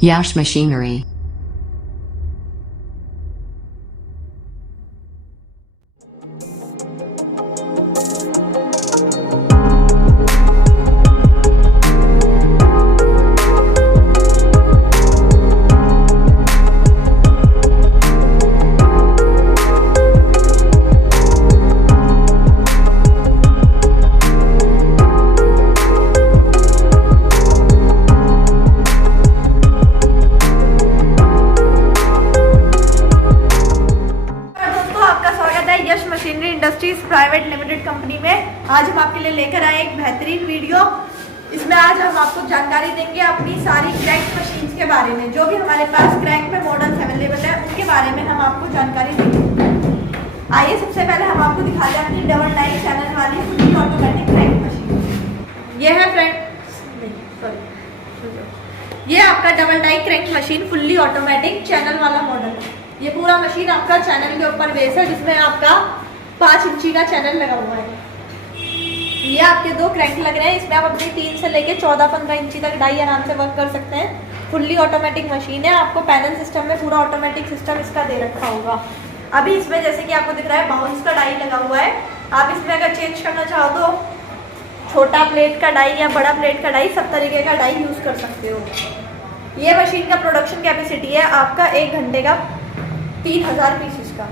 Yash Machinery. Yash machinery industries private limited company में आज हम आपके लिए लेकर आए एक बेहतरीन वीडियो। इसमें आज हम आपको जानकारी देंगे अपनी सारी क्रैंक मशीन्स के बारे में। जो भी हमारे पास क्रैंक में मॉडल्स अवेलेबल है उनके बारे में हम आपको जानकारी देंगे। आइए सबसे पहले हम आपको दिखाते हैं अपनी डबल डाई चैनल वाली फुल्ली ऑटोमेटिक क्रैंक मशीन। ये है ये आपका double die crank machine fully automatic channel वाला मॉडल है। ये पूरा मशीन आपका चैनल के ऊपर बेस है, जिसमें आपका 5 इंची का चैनल लगा हुआ है। ये आपके 2 क्रैंक लग रहे हैं। इसमें आप अपनी 3 से लेके 14-15 इंची तक डाई आराम से वर्क कर सकते हैं। फुल्ली ऑटोमेटिक मशीन है। आपको पैनल सिस्टम में पूरा ऑटोमेटिक सिस्टम इसका दे रखा होगा। अभी इसमें जैसे कि आपको दिख रहा है बाउंस का डाई लगा हुआ है। आप इसमें अगर चेंज करना चाहो तो छोटा प्लेट का डाई या बड़ा प्लेट का डाई, सब तरीके का डाई यूज कर सकते हो। ये मशीन का प्रोडक्शन कैपेसिटी है आपका 1 घंटे का 3000 पीसेस का।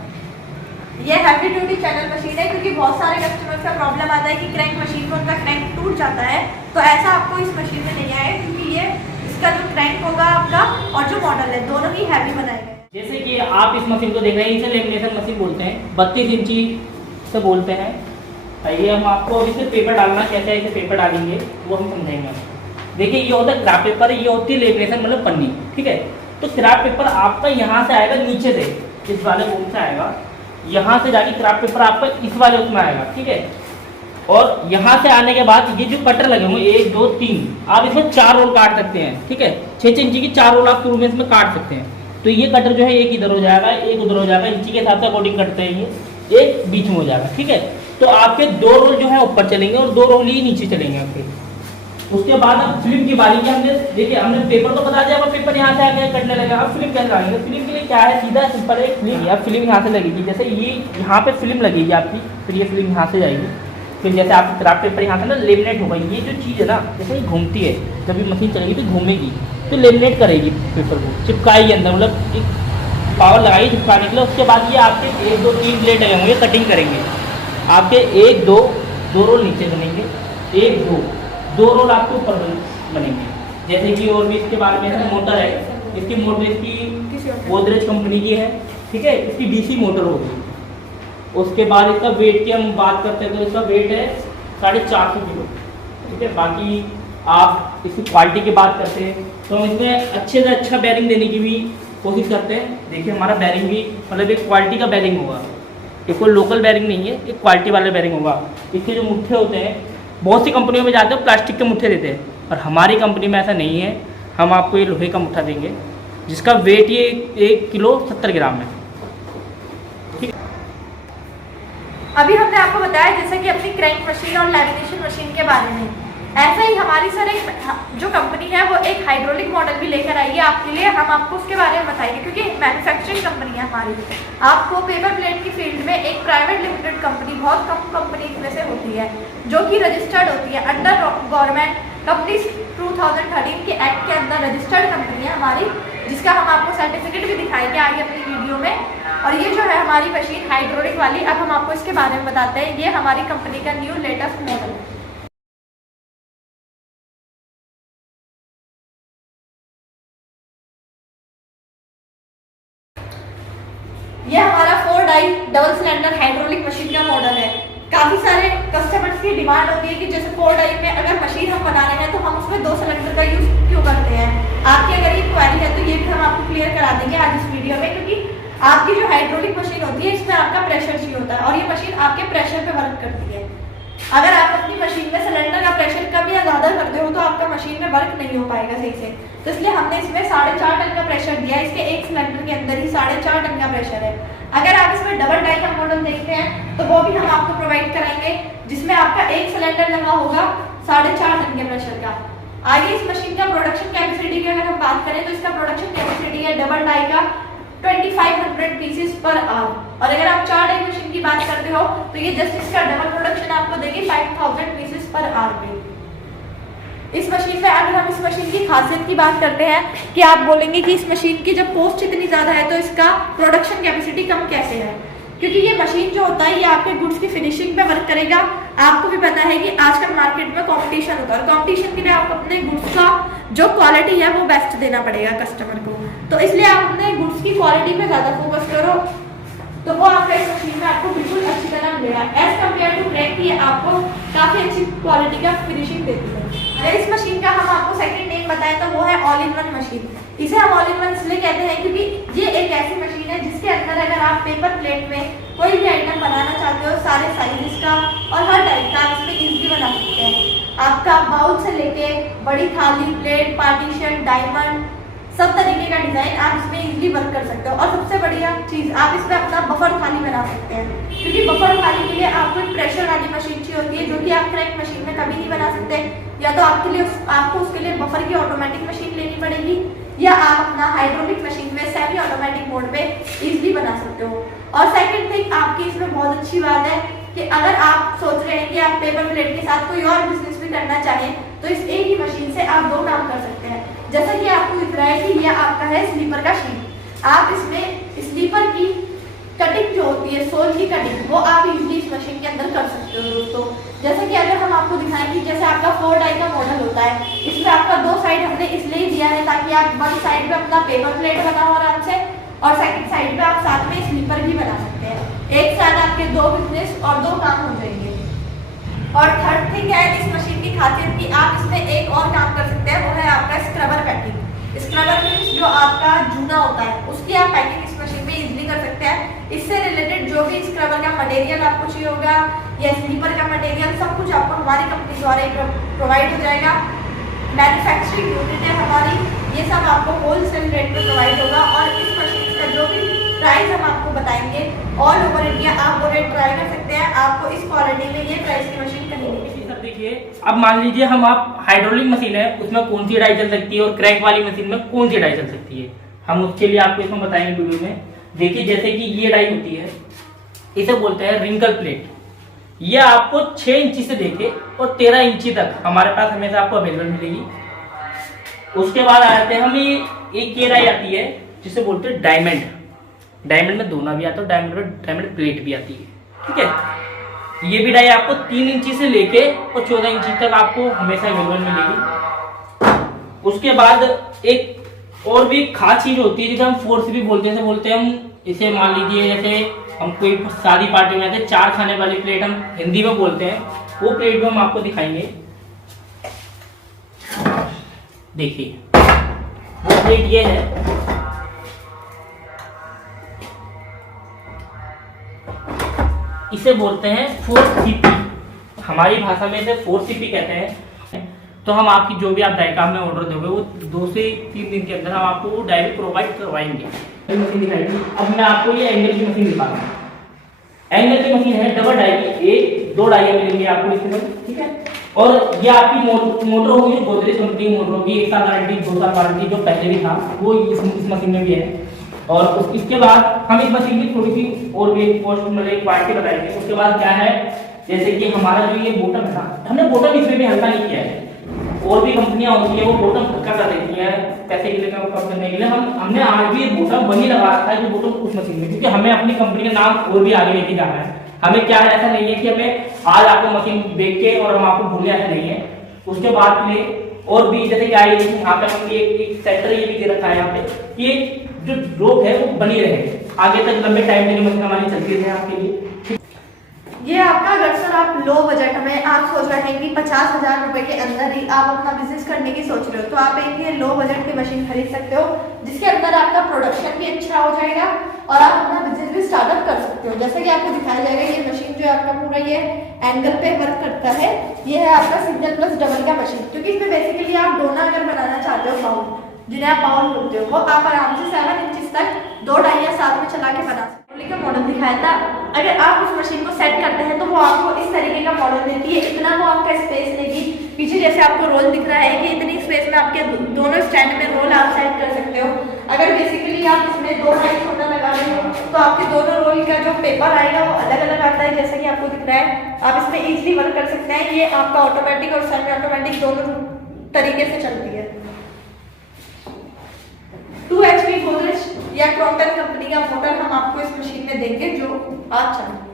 ये हैवी ड्यूटी चैनल मशीन है, क्योंकि बहुत सारे कस्टमर्स का प्रॉब्लम आता है कि क्रैंक मशीन में उनका क्रैंक टूट जाता है। तो ऐसा आपको इस मशीन में नहीं आया, क्योंकि ये इसका जो क्रैंक होगा आपका और जो मॉडल है दोनों ही हैवी बनाए गए। जैसे कि आप इस मशीन को देख रहे हैं, इसे लेमिनेशन मशीन बोलते हैं। 32 इंची से बोलते हैं। ये हम आपको इसे पेपर डालना कैसे है, इसे पेपर डालेंगे वो हम समझाएंगे। देखिए ये होता है क्राफ्ट पेपर, ये होती है लेमिनेशन मतलब पन्नी, ठीक है। तो क्राफ्ट पेपर आपका यहाँ से आएगा नीचे से, इस वाले बोम से आएगा, यहाँ से जाके क्राफ्ट पेपर आपका इस वाले उसमें आएगा, ठीक है। और यहाँ से आने के बाद ये जो कटर लगे होंगे 1 2 3, आप इसमें 4 रोल काट सकते हैं, ठीक है। 6 इंची की 4 रोल आप शुरू में इसमें काट सकते हैं। तो ये कटर जो है एक इधर हो जाएगा, एक उधर हो जाएगा, इंची के हिसाब से अकॉर्डिंग कटते हैं ये, एक बीच में हो जाएगा, ठीक है। तो आपके 2 रोल जो है ऊपर चलेंगे और 2 रोल ही नीचे चलेंगे आपके। उसके बाद अब फिल्म की बारी की हमने देखिए, हमने पेपर तो बता दिया, अब पेपर यहाँ से आके कटने लगा। अब फिल्म कैसे लगाएंगे? फिल्म के लिए क्या है, सीधा सिंपल है फिल्म। या फिल्म यहाँ से लगेगी, जैसे ये यहाँ पे फिल्म लगेगी आपकी, फिर ये फिल्म यहाँ से जाएगी। फिर जैसे आपकी क्राफ्ट पेपर यहाँ से ना लेमिनेट होगा। ये जो चीज़ है ना, जैसे ये घूमती है, जब ये मशीन चलेगी तो घूमेगी, तो लेमिनेट करेगी पेपर को, चिपकाएगी अंदर, मतलब एक पावर लगाएगी चिपकाने के लिए। उसके बाद ये आपके 1 2 3 प्लेट लगे होंगे, कटिंग करेंगे आपके 1 2 रोल नीचे बनेंगे, 1 2 रोल आपके ऊपर बनेंगे। जैसे कि और भी इसके बारे में मोटर है, इसकी मोटर इसकी गोदरेज कंपनी की है, ठीक है। इसकी डीसी मोटर होगी। उसके बाद इसका वेट की हम बात करते हैं तो इसका वेट है 450 किलो, ठीक है। बाकी आप इसकी क्वालिटी की बात करते हैं तो हम इसमें अच्छे से अच्छा बैरिंग देने की भी कोशिश करते हैं। देखिए हमारा बैरिंग भी मतलब एक क्वालिटी का बैरिंग होगा, ये कोई लोकल बैरिंग नहीं है, एक क्वालिटी वाला बैरिंग होगा। इसके जो मुट्ठे होते हैं, बहुत सी कंपनियों में जाते हो प्लास्टिक के मुट्ठे देते हैं, और हमारी कंपनी में ऐसा नहीं है। हम आपको ये लोहे का मुट्ठा देंगे, जिसका वेट ये 1 किलो 70 ग्राम है, ठीक है। अभी हमने आपको बताया जैसे कि अपनी क्रैंक मशीन और लैमिनेशन मशीन के बारे में। ऐसा ही हमारी सर एक जो कंपनी है वो एक हाइड्रोलिक मॉडल भी लेकर आई है आपके लिए। हम आपको उसके बारे में बताएंगे, क्योंकि मैन्युफैक्चरिंग कंपनी है हमारी। आपको पेपर प्लेट की फील्ड में एक प्राइवेट लिमिटेड कंपनी, बहुत कम कंपनी में से होती है जो कि रजिस्टर्ड होती है अंडर गवर्नमेंट कंपनी 2013 के एक्ट के अंदर रजिस्टर्ड कंपनी है हमारी, जिसका हम आपको सर्टिफिकेट भी दिखाएंगे आगे अपनी वीडियो में। और ये जो है हमारी मशीन हाइड्रोलिक वाली, अब हम आपको इसके बारे में बताते हैं। ये हमारी कंपनी का न्यू लेटेस्ट मॉडल है। ये हमारा 4 die double cylinder hydraulic machine का मॉडल है। काफी सारे कस्टमर्स की डिमांड होती है कि जैसे 4 डाई में अगर मशीन हम बना रहे हैं तो हम उसमें 2 सिलेंडर का यूज क्यों करते हैं। आपकी अगर ये क्वेरी है तो ये भी हम आपको क्लियर करा देंगे आज इस वीडियो में, क्योंकि आपकी जो हाइड्रोलिक मशीन होती है इसमें आपका प्रेशर चाहिए होता है और ये मशीन आपके प्रेशर पे वर्क करती है। अगर आप अपनी मशीन में सिलेंडर का प्रेशर कम या ज़्यादा करते हो तो आपका मशीन में वर्क नहीं हो पाएगा सही से। तो इसलिए हमने इसमें 4.5 टन का प्रेशर दिया। इसके एक सिलेंडर के अंदर ही 4.5 टन का प्रेशर है। अगर आप इसमें डबल डाई का मॉडल देखते हैं तो वो भी हम आपको प्रोवाइड कराएंगे, जिसमें आपका एक सिलेंडर लगा होगा 4.5 टन के प्रेशर का। आगे इस मशीन का प्रोडक्शन कैपेसिटी की अगर हम बात करें तो इसका प्रोडक्शन कैपेसिटी है डबल डाई का 2500 पीसेस पर आवर। और अगर आप 4 डाई मशीन की बात करते हो तो ये जस्ट इसका डबल प्रोडक्शन आपको देगी 5000 पीसेस पर आवर पे। इस मशीन में अगर हम इस मशीन की खासियत की बात करते हैं कि आप बोलेंगे कि इस मशीन की जब कॉस्ट इतनी ज़्यादा है तो इसका प्रोडक्शन कैपेसिटी कम कैसे है, क्योंकि ये मशीन जो होता है ये आपके गुड्स की फिनिशिंग पे वर्क करेगा। आपको भी पता है कि आजकल मार्केट में कंपटीशन होता है और कंपटीशन के लिए आपको अपने गुड्स का जो क्वालिटी है वो बेस्ट देना पड़ेगा कस्टमर को। तो इसलिए आप अपने गुड्स की क्वालिटी पे ज़्यादा फोकस करो तो वो आपका इस मशीन में आपको बिल्कुल अच्छी तरह मिलेगा। एज कम्पेयर टू क्रैंक ये आपको काफ़ी अच्छी क्वालिटी का फिनिशिंग देती है। अगर इस मशीन का हम आपको सेकंड नेम बताएं तो वो है ऑल इन वन मशीन। इसे हम ऑल इन वन इसलिए कहते हैं क्योंकि ये एक ऐसी मशीन है जिसके अंदर अगर आप पेपर प्लेट में कोई भी आइटम बनाना चाहते हो सारे साइजेस का और हर टाइप का आप इसमें इजीली बना सकते हैं। आपका बाउल से लेके बड़ी थाली, प्लेट, पार्टीशन, डायमंड, सब तरीके का डिजाइन आप इसमें इजीली वर्क कर सकते हो। और सबसे बढ़िया चीज़ आप इसमें अपना बफर थाली बना सकते हैं, क्योंकि बफर थाली के लिए आपको एक प्रेशर वाली मशीन चाहिए होती है जो कि आप क्रैंक मशीन में कभी नहीं बना सकते। या तो आपको उसके लिए बफर की ऑटोमेटिक मशीन लेनी पड़ेगी या आप अपना हाइड्रोलिक मशीन में सेमी ऑटोमेटिक मोड पे इजीली बना सकते हो। और सेकंड थिंग आपकी इसमें बहुत अच्छी बात है कि अगर आप सोच रहे हैं कि आप पेपर प्लेट के साथ कोई और बिजनेस भी करना चाहें तो इस एक ही मशीन से आप 2 काम कर सकते हैं। जैसा कि आपको दिख रहा है कि यह आपका है स्लीपर का शीट। आप इसमें स्लीपर की कटिंग जो होती है, सोल की कटिंग, वो आप इजीली इस मशीन के अंदर कर सकते हो दोस्तों। जैसे कि अगर हम आपको दिखाएं कि जैसे आपका 4 डाई का मॉडल होता है, इसमें आपका 2 साइड हमने इसलिए दिया है ताकि आप वन साइड पे अपना पेपर प्लेट बनाओ आराम से और सेकंड साइड पे आप साथ में स्लीपर भी बना सकते हैं। एक साथ आपके 2 बिजनेस और 2 काम हो जाएंगे। और थर्ड थिंग है इस मशीन की खासियत कि आप इसमें एक और काम कर सकते हैं, वो है आपका स्क्रबर पैकिंग। स्क्रबर मीन्स जो आपका जूना होता है उसकी आप पैकिंग इस मशीन में इजीली कर सकते हैं। इससे रिलेटेड जो भी स्क्रबर का मटेरियल आपको चाहिए होगा या स्लीपर का मटेरियल सब कुछ आपको हमारी कंपनी द्वारा प्रोवाइड हो जाएगा। मैन्युफैक्चरिंग यूनिट है हमारी, ये सब आपको होलसेल रेट में प्रोवाइड होगा। और इस मशीन का जो भी प्राइस हम आपको बताएंगे ऑल ओवर इंडिया आप वो रेट ट्राई कर सकते हैं। आपको इस क्वालिटी में ये प्राइस की मशीन कहीं नहीं मिलेगी। सर देखिए, अब मान लीजिए हम आप हाइड्रोलिक मशीन है उसमें कौन सी डाई चल सकती है और क्रैंक वाली मशीन में कौन सी डाई चल सकती है, हम उसके लिए आपको इसमें बताएंगे वीडियो में। देखिए जैसे कि ये डाई होती है इसे बोलते हैं रिंकल प्लेट। ये आपको 6 इंची से लेके और 13 इंची तक हमारे पास हमेशा आपको अवेलेबल मिलेगी। उसके बाद आ जाते हैं हम एक ये डाई आती है जिसे बोलते हैं डायमंड। डायमंड में दोना भी आता है, डायमंड प्लेट भी आती है, ठीक है। ये भी डाई आपको 3 इंची से लेके और 14 इंची तक आपको हमेशा अवेलेबल मिलेगी। उसके बाद एक और भी खास चीज होती है जिसे हम फोर्स भी बोलते हैं, हम इसे मान लीजिए जैसे हम कोई शादी पार्टी में आते हैं 4 खाने वाली प्लेट हम हिंदी में बोलते हैं, वो प्लेट भी हम आपको दिखाएंगे। देखिए वो प्लेट ये है, इसे बोलते हैं 4CP, हमारी भाषा में इसे 4CP कहते हैं। तो हम आपकी जो भी आप डाई का हमें ऑर्डर दोगे वो 2 से 3 दिन के अंदर हम आपको वो डाई प्रोवाइड करवाएंगे। मशीन दिखाएंगे। अब मैं आपको ये एंगल की मशीन दिखा रहा हूँ। एंगल की मशीन है डबल डाई की, 2 डाई मिलेंगी आपको इसमें, ठीक है। और ये आपकी मोटर होगी, गोदरेज कंपनी की मोटर होगी, 1 साल गारंटी 2 साल गारंटी जो पहले भी था वो इस मशीन में भी है। और इसके बाद हम इस मशीन की थोड़ी सी और भी कॉस्ट मतलब क्वालिटी बताएंगे। उसके बाद क्या है, जैसे कि हमारा जो ये बॉटम था, हमने बॉटम इसमें भी हल्का नहीं किया है। और भी कंपनियां होती है वो बॉटम हल्का कर देती है पैसे के लिए कम करने के लिए। हमने आज भी बॉटम वही लगा रखा है जो बॉटम उस मशीन में, क्योंकि हमें अपनी कंपनी का नाम और भी आगे लेके जाना है। हमें क्या है, ऐसा नहीं है कि हमें आज आपको मशीन देख के और हम आपको भूले, ऐसा नहीं है। उसके बाद में और भी जैसे क्या है, यहाँ पे हमने एक सेंटर ये भी दे रखा है यहाँ पे, ये जो रोप है वो बनी रहे आगे तक, लंबे टाइम तक मशीन हमारी चलती रहे आपके लिए। ये आपका अगर सर आप लो बजट में आप सोच रहे हैं कि 50,000 रुपए के अंदर ही आप अपना बिजनेस करने की सोच रहे हो तो आप एक ये लो बजट की मशीन खरीद सकते हो जिसके अंदर आपका प्रोडक्शन भी अच्छा हो जाएगा और आप अपना बिजनेस भी स्टार्टअप कर सकते हो। जैसे कि आपको दिखाया जाएगा, ये मशीन जो है आपका पूरा ये एंगल पे वर्क करता है। ये है आपका सिंगल प्लस डबल का मशीन, क्योंकि इसमें बेसिकली आप डोना अगर बनाना चाहते हो बाउल, जिन्हें आप बाउल बोलते हो, वो आप आराम से 7 इंच तक 2 डाइयाँ साथ में चला के बना सकते हो। का मॉडल दिखाया था, अगर आप उस मशीन को सेट करते हैं तो वो आपको इस तरीके का मॉडल देती है। इतना वो आपका स्पेस लेगी पीछे जैसे आपको रोल दिख रहा है कि इतनी स्पेस में आपके दोनों स्टैंड में रोल आप सेट कर सकते हो। अगर बेसिकली आप इसमें 2 हाइट छोटा लगा रहे हो तो आपके दोनों रोल का जो पेपर आएगा वो अलग अलग आता है, जैसे कि आपको दिख रहा है। आप इसमें इजीली वर्क कर सकते हैं। ये आपका ऑटोमेटिक और सेमी ऑटोमेटिक दोनों तरीके से चलती है। 2 HP गोदरेज या क्रॉम्पटन कंपनी का मोटर हम आपको इस मशीन में देंगे जो आज चाहेंगे।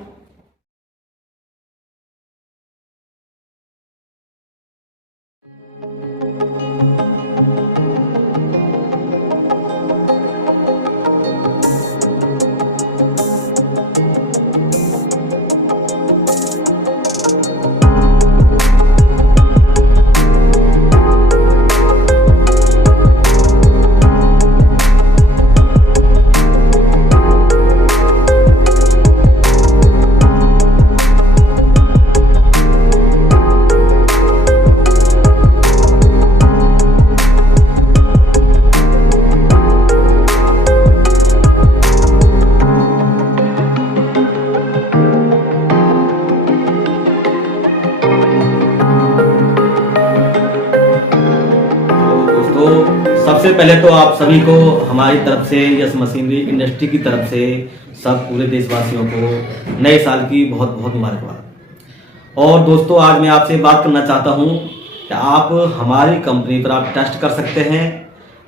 सबसे पहले तो आप सभी को हमारी तरफ से, यस मशीनरी इंडस्ट्री की तरफ से, सब पूरे देशवासियों को नए साल की बहुत बहुत मुबारकबाद। और दोस्तों, आज मैं आपसे बात करना चाहता हूं कि आप हमारी कंपनी पर आप टेस्ट कर सकते हैं।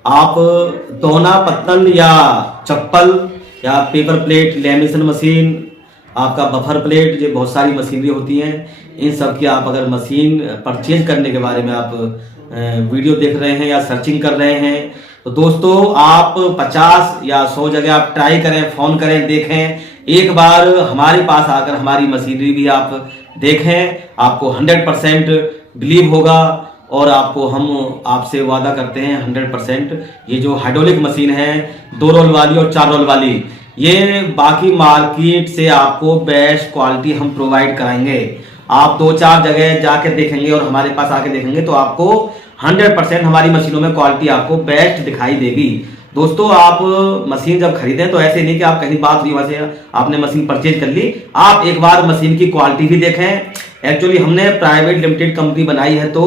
आप दोना पत्तल या चप्पल या पेपर प्लेट, लेमिनेशन मशीन, आपका बफर प्लेट, जो बहुत सारी मशीनरी होती हैं, इन सब की आप अगर मशीन परचेज करने के बारे में आप वीडियो देख रहे हैं या सर्चिंग कर रहे हैं तो दोस्तों आप 50 या 100 जगह आप ट्राई करें, फ़ोन करें, देखें। एक बार हमारे पास आकर हमारी मशीनरी भी आप देखें, आपको 100% बिलीव होगा। और आपको हम आपसे वादा करते हैं 100%। ये जो हाइड्रोलिक मशीन है 2 रोल वाली और 4 रोल वाली, ये बाकी मार्केट से आपको बेस्ट क्वालिटी हम प्रोवाइड कराएंगे। आप 2-4 जगह जाके देखेंगे और हमारे पास आके देखेंगे तो आपको 100% हमारी मशीनों में क्वालिटी आपको बेस्ट दिखाई देगी। दोस्तों, आप मशीन जब खरीदें तो ऐसे नहीं कि आप कहीं बात हुई वहां से आपने मशीन परचेज कर ली, आप एक बार मशीन की क्वालिटी भी देखें। एक्चुअली हमने प्राइवेट लिमिटेड कंपनी बनाई है तो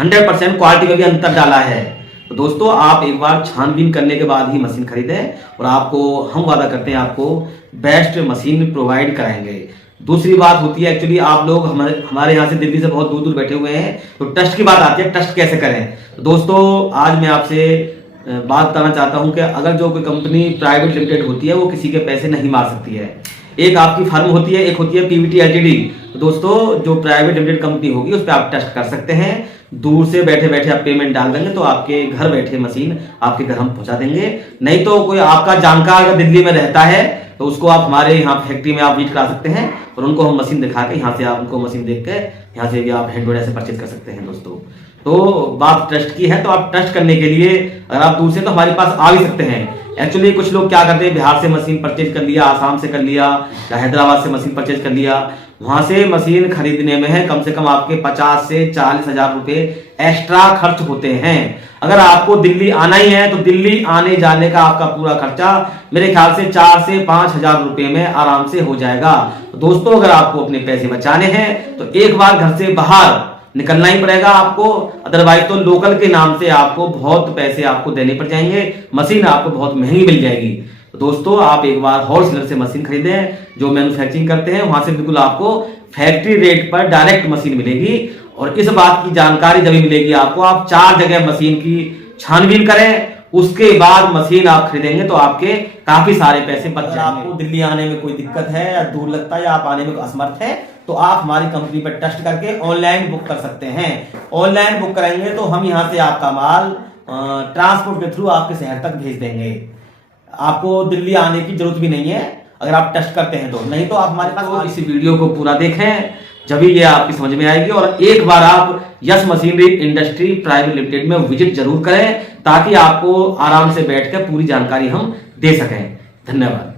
100% क्वालिटी में भी अंतर डाला है। तो दोस्तों, आप एक बार छानबीन करने के बाद ही मशीन खरीदें और आपको हम वादा करते हैं आपको बेस्ट मशीन प्रोवाइड कराएंगे। दूसरी बात होती है, एक्चुअली आप लोग हमारे यहाँ से दिल्ली से बहुत दूर दूर बैठे हुए हैं तो टेस्ट की बात आती है, टेस्ट कैसे करें। तो दोस्तों, आज मैं आपसे बात करना चाहता हूं कि अगर जो कोई कंपनी प्राइवेट लिमिटेड होती है वो किसी के पैसे नहीं मार सकती है। एक आपकी फर्म होती है, एक होती है पीवीटी एलटीडी। तो दोस्तों, जो प्राइवेट लिमिटेड कंपनी होगी उस पर आप टेस्ट कर सकते हैं। दूर से बैठे बैठे आप पेमेंट डाल देंगे तो आपके घर बैठे मशीन आपके घर हम पहुंचा देंगे। नहीं तो कोई आपका जानकार अगर दिल्ली में रहता है तो उसको आप हमारे यहाँ फैक्ट्री में आप विजिट करा सकते हैं और उनको हम मशीन दिखा के यहाँ से आप उनको मशीन देख के यहाँ से भी आप हैंडमेड ऐसे परचेज कर सकते हैं। दोस्तों, तो बात ट्रस्ट की है तो आप ट्रस्ट करने के लिए अगर आप दूर से तो हमारे पास आ भी सकते हैं। एक्चुअली कुछ लोग क्या करते हैं, बिहार से मशीन परचेज कर लिया, आसाम से कर लिया या हैदराबाद से मशीन परचेज कर लिया, वहां से मशीन खरीदने में है कम से कम आपके 50 से 40 हजार रुपए एक्स्ट्रा खर्च होते हैं। अगर आपको दिल्ली आना ही है तो दिल्ली आने जाने का आपका पूरा खर्चा मेरे ख्याल से 4 से 5 हजार रुपए में आराम से हो जाएगा। तो दोस्तों, अगर आपको अपने पैसे बचाने हैं तो एक बार घर से बाहर निकलना ही पड़ेगा आपको, अदरवाइज तो लोकल के नाम से आपको बहुत पैसे आपको देने पड़ जाएंगे, मशीन आपको बहुत महंगी मिल जाएगी। तो दोस्तों, आप एक बार होलसेलर से मशीन खरीदें जो मैन्युफैक्चरिंग करते हैं, वहां से बिल्कुल आपको फैक्ट्री रेट पर डायरेक्ट मशीन मिलेगी। और इस बात की जानकारी जब मिलेगी आपको, आप 4 जगह मशीन की छानबीन करें, उसके बाद मशीन आप खरीदेंगे तो आपके काफी सारे पैसे बच जाएंगे। आपको दिल्ली आने में कोई दिक्कत है या दूर लगता है या आप आने में असमर्थ है तो आप हमारी कंपनी पर टेस्ट करके ऑनलाइन बुक कर सकते हैं। ऑनलाइन बुक कराएंगे तो हम यहाँ से आपका माल ट्रांसपोर्ट के थ्रू आपके शहर तक भेज देंगे। आपको दिल्ली आने की जरूरत भी नहीं है अगर आप टेस्ट करते हैं तो। नहीं तो आप हमारे पास इस वीडियो को पूरा देखें, जब ये आपकी समझ में आएगी। और एक बार आप yes machinery industry private limited में विजिट जरूर करें ताकि आपको आराम से बैठकर पूरी जानकारी हम दे सकें। धन्यवाद।